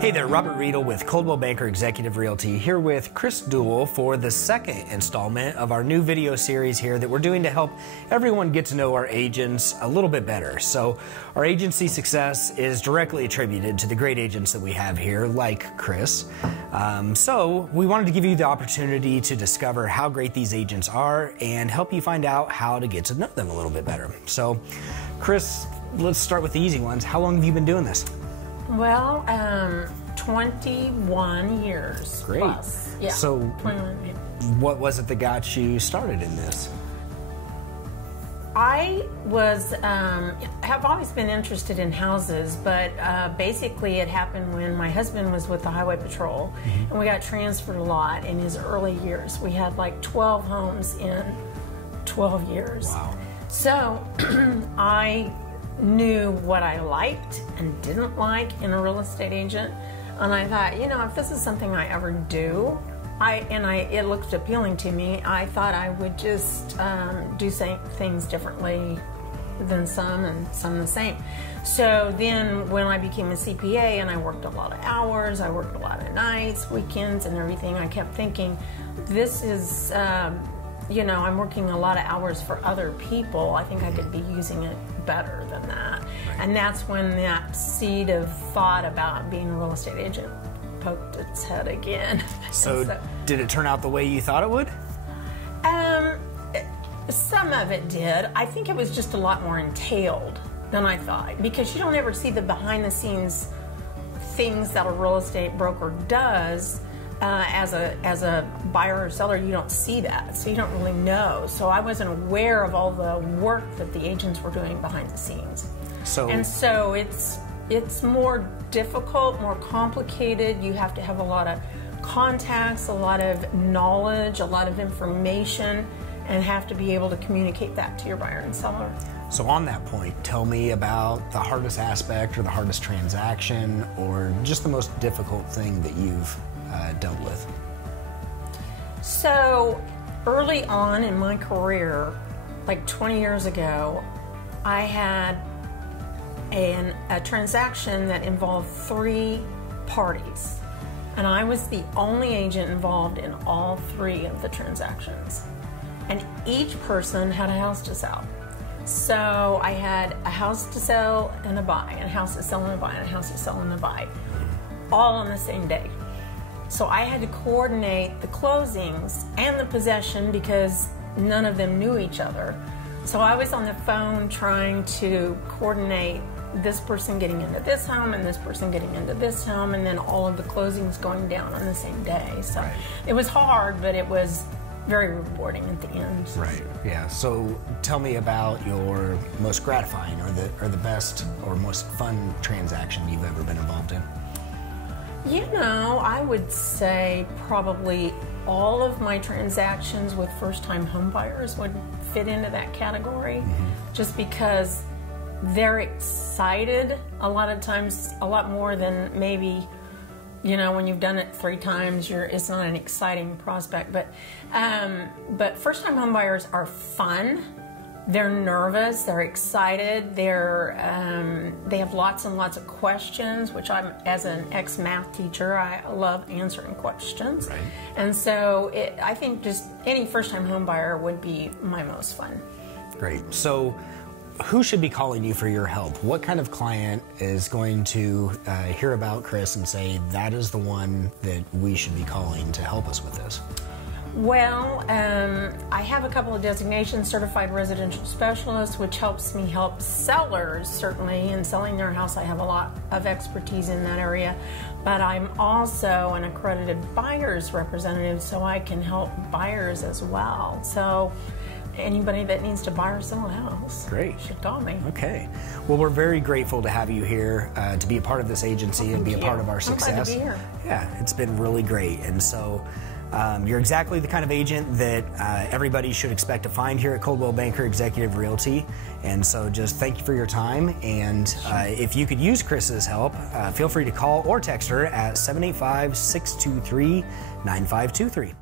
Hey there, Robert Riedel with Coldwell Banker Executive Realty here with Kris Dewell for the second installment of our new video series here that we're doing to help everyone get to know our agents a little bit better. So our agency success is directly attributed to the great agents that we have here, like Kris. So we wanted to give you the opportunity to discover how great these agents are and help you find out how to get to know them a little bit better. So Kris, let's start with the easy ones. How long have you been doing this? Well, 21 years. Great. Plus. Yeah. So 21 years. What was it that got you started in this? I have always been interested in houses, but basically it happened when my husband was with the Highway Patrol, and we got transferred a lot in his early years. We had like 12 homes in 12 years. Wow. So I knew what I liked and didn't like in a real estate agent, and I thought, you know, if this is something I ever do, it looked appealing to me, I thought I would just do things differently than some and some the same. So then when I became a CPA and I worked a lot of hours, I worked a lot of nights, weekends and everything, I kept thinking, this is, you know, I'm working a lot of hours for other people. I think I could be using it better than that. Right. And that's when that seed of thought about being a real estate agent poked its head again. So did it turn out the way you thought it would? Some of it did. I think it was just a lot more entailed than I thought, because you don't ever see the behind the scenes things that a real estate broker does. As a buyer or seller, you don't see that, so you don't really know. So I wasn't aware of all the work that the agents were doing behind the scenes. So it's more difficult, more complicated. You have to have a lot of contacts, a lot of knowledge, a lot of information, and have to be able to communicate that to your buyer and seller. So on that point, tell me about the hardest aspect or the hardest transaction or just the most difficult thing that you've dealt with. So early on in my career, like 20 years ago, I had a transaction that involved 3 parties, and I was the only agent involved in all 3 of the transactions, and each person had a house to sell. So I had a house to sell and a buy, and a house to sell and a buy, and a house to sell and a buy, all on the same day. So I had to coordinate the closings and the possession because none of them knew each other. So I was on the phone trying to coordinate this person getting into this home and this person getting into this home, and then all of the closings going down on the same day. So It was hard, but it was very rewarding at the end. Right. Yeah. So tell me about your most gratifying or the best or most fun transaction you've ever been involved in. You know, I would say probably all of my transactions with first-time home buyers would fit into that category, just because they're excited a lot of times, a lot more than maybe, you know, when you've done it 3 times, it's not an exciting prospect. But first-time home buyers are fun. They're nervous, they're excited, they have lots and lots of questions, which as an ex-math teacher, I love answering questions. Right. And so I think just any first-time home buyer would be my most fun. Great. So who should be calling you for your help? What kind of client is going to hear about Kris and say, that is the one that we should be calling to help us with this? Well, I have a couple of designations, certified residential specialist, which helps me help sellers, certainly, in selling their house. I have a lot of expertise in that area, but I'm also an accredited buyer's representative, so I can help buyers as well. So anybody that needs to buy or sell a house should call me. Okay. Well, we're very grateful to have you here to be a part of this agency and be a part of our success. I'm glad to be here. Yeah, it's been really great. And so you're exactly the kind of agent that everybody should expect to find here at Coldwell Banker Executive Realty. And so just thank you for your time. And if you could use Kris's help, feel free to call or text her at 785-623-9523.